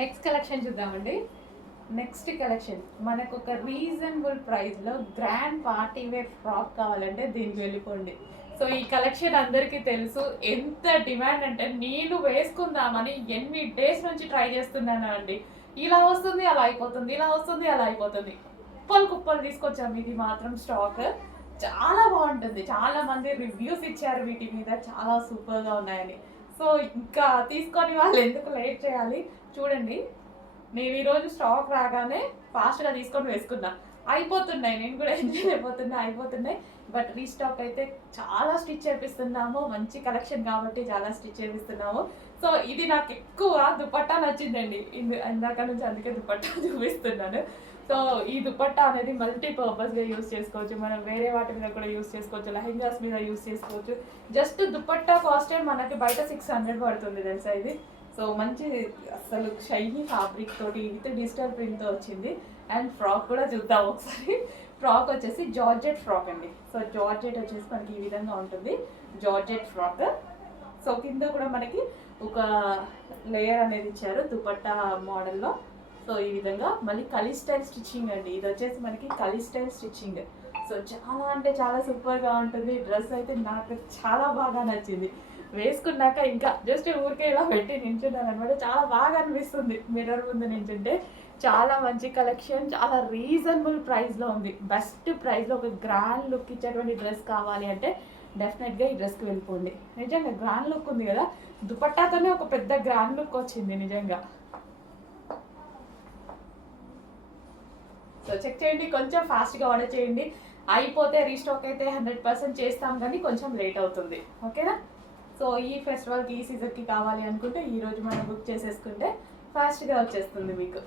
Next collection చూద్దామండి. Next collection మనకు ఒక రీజనబుల్ ప్రైస్లో గ్రాండ్ పార్టీ వేర్ ఫ్రాక్ కావాలంటే దీనికి వెళ్ళిపోండి. సో ఈ కలెక్షన్ అందరికీ తెలుసు, ఎంత డిమాండ్ అంటే నేను వేసుకుందామని ఎన్ని డేస్ నుంచి ట్రై చేస్తున్నాను అండి. ఇలా వస్తుంది అలా అయిపోతుంది, ఇలా వస్తుంది అలా అయిపోతుంది. కుప్పలు కుప్పలు తీసుకొచ్చాము. ఇది మాత్రం స్టాక్ చాలా బాగుంటుంది. చాలా మంది రివ్యూస్ ఇచ్చారు వీటి మీద, చాలా సూపర్గా ఉన్నాయని. సో ఇంకా తీసుకొని వాళ్ళు ఎందుకు లేట్ చేయాలి, చూడండి. నేను ఈరోజు స్టాక్ రాగానే ఫాస్ట్గా తీసుకొని వేసుకున్నా. అయిపోతున్నాయి, నేను కూడా ఎంజాయ్ అయిపోతున్నాయి. బట్ రీస్టాక్ అయితే చాలా స్టిచ్ చేపిస్తున్నాము. మంచి కలెక్షన్ కాబట్టి చాలా స్టిచ్ చేపిస్తున్నాము. సో ఇది నాకు ఎక్కువ దుపట్టా నచ్చిందండి. ఇందాక నుంచి అందుకే దుపట్టా చూపిస్తున్నాను. సో ఈ దుపట్టా అనేది మల్టీపర్పస్గా యూస్ చేసుకోవచ్చు. మనం వేరే వాటి మీద కూడా యూస్ చేసుకోవచ్చు, లెహెంగాస్ మీద యూస్ చేసుకోవచ్చు. జస్ట్ దుపట్టా కాస్టే మనకి బయట 600 పడుతుంది తెలుసా ఇది. సో మంచి అసలు షైనీ ఫ్యాబ్రిక్ తోటి విత్ డిజిటల్ ప్రింట్తో వచ్చింది. అండ్ ఫ్రాక్ కూడా చూద్దాం ఒకసారి. ఫ్రాక్ వచ్చేసి జార్జెట్ ఫ్రాక్ అండి. సో జార్జెట్ వచ్చేసి మనకి ఈ విధంగా ఉంటుంది, జార్జెట్ ఫ్రాక్. సో కింద కూడా మనకి ఒక లేయర్ అనేది ఇచ్చారు దుపట్టా మోడల్లో. సో ఈ విధంగా మళ్ళీ కలీ స్టైల్ స్టిచ్చింగ్ అండి. ఇది వచ్చేసి మనకి కలీ స్టైల్ స్టిచ్చింగ్. సో చాలా అంటే చాలా సూపర్గా ఉంటుంది. డ్రెస్ అయితే నాకు చాలా బాగా నచ్చింది. వేసుకున్నాక ఇంకా జస్ట్ ఊరికే ఇలా పెట్టి నించున్నాను అనమాట. చాలా బాగా అనిపిస్తుంది మిర్రర్ ముందు నించుంటే. చాలా మంచి కలెక్షన్, చాలా రీజనబుల్ ప్రైస్లో ఉంది. బెస్ట్ ప్రైస్లో ఒక గ్రాండ్ లుక్ ఇచ్చేటువంటి డ్రెస్ కావాలి అంటే డెఫినెట్గా ఈ డ్రెస్కి వెళ్ళిపోండి. నిజంగా గ్రాండ్ లుక్ ఉంది కదా, దుపట్టాతోనే ఒక పెద్ద గ్రాండ్ లుక్ వచ్చింది నిజంగా. సో చెక్ చేయండి, కొంచెం ఫాస్ట్గా ఆర్డర్ చేయండి. అయిపోతే రీస్టాక్ అయితే 100% చేస్తాం, కానీ కొంచెం లేట్ అవుతుంది. ఓకేనా? సో ఈ ఫెస్టివల్కి ఈ సీజన్కి కావాలి అనుకుంటే ఈరోజు మనం బుక్ చేసేసుకుంటే ఫాస్ట్గా వచ్చేస్తుంది మీకు.